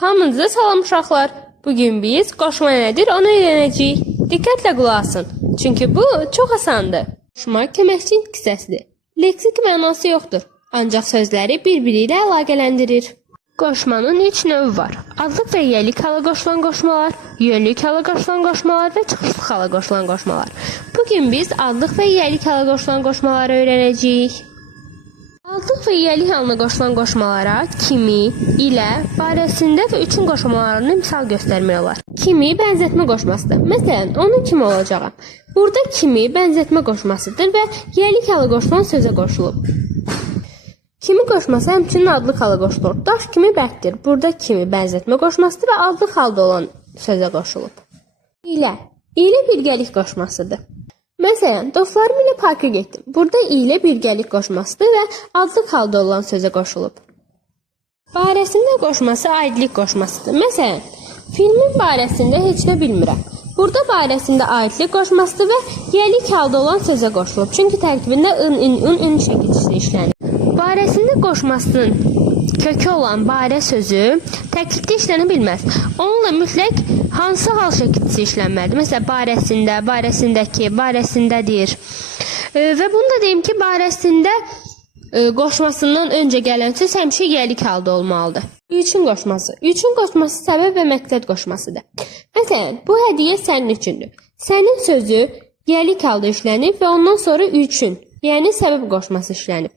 Hamınıza salam uşaqlar. Bugün biz qoşma nədir onu öyrənəcəyik. Diqqətlə qulaq asın. Çünki bu çox asandır. Qoşma köməkçi hissəsidir. Leksik mənası yoxdur. Ancaq sözləri bir-biri ilə əlaqələndirir. Qoşmanın 3 növü var. Adlıq və yiyəlik hala qoşulan qoşmalar, yönlük hala qoşulan qoşmalar və çıxışlıq hala qoşulan qoşmalar. Bugün biz adlıq və yiyəlik hala qoşulan qoşmaları öyrənəcəyik. Adlıq və yiyəlik halına qoşulan qoşmalara kimi, ilə, barəsində və üçün qoşmalarını misal göstərmək olar. Kimi bənzətmə qoşmasıdır. Məsələn, onun kimi olacağam. Burada kimi bənzətmə qoşmasıdır və yiyəlik hala qoşulan sözə qoşulub. Kimi qoşması həmçinin adlıq hala qoşulur. Daş kimi bərkdir. Burada kimi bənzətmə qoşmasıdır və adlıq halda olan sözə qoşulub. İlə. İlə birgəlik qoşmasıdır. Məsələn, dostlarım ilə parka getdim. Burada ilə birgəlik qoşmasıdır və adlıq halda olan sözə qoşulub. Barəsində qoşması aidlik qoşmasıdır. Məsələn, filmin barəsində heç nə bilmirəm. Burada barəsində aidlik qoşmasıdır və yiyəlik halda olan sözə qoşulub. Çünki tərkibində ın şəkilçisi işlənir. Barəsində qoşmasının kökü olan barə sözü təklikdə işlənə bilməz. Onunla mütləq hansı hal şəkilçisi işlənməlidir? Məsələn, barəsində, barəsindəki, barəsindədir. Və bunu da deyim ki, barəsində qoşmasından öncə gələn söz həmişə yiyəlik halda olmalıdır. Üçün qoşması. Üçün qoşması səbəb və məqsəd qoşmasıdır. Məsələn, bu hədiyyə sənin üçündür. Sənin sözü yiyəlik halda işlənib və ondan sonra üçün, yəni səbəb qoşması işlənib.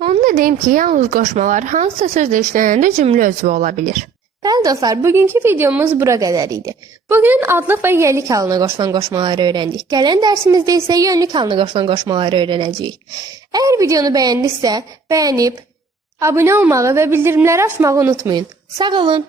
Onu da deyim ki, yalnız qoşmalar hansısa sözlə işlənəndə cümlə özü ola bilir. Bəli dostlar, bugünkü videomuz bura qədər idi. Bugün adlıq və yiyəlik halına qoşulan qoşmaları öyrəndik. Gələn dərsimizdə isə yönlük halına qoşulan qoşmaları öyrənəcəyik. Əgər videonu bəyəndinizsə, bəyənib, abunə olmağı və bildirimləri açmağı unutmayın. Sağ olun.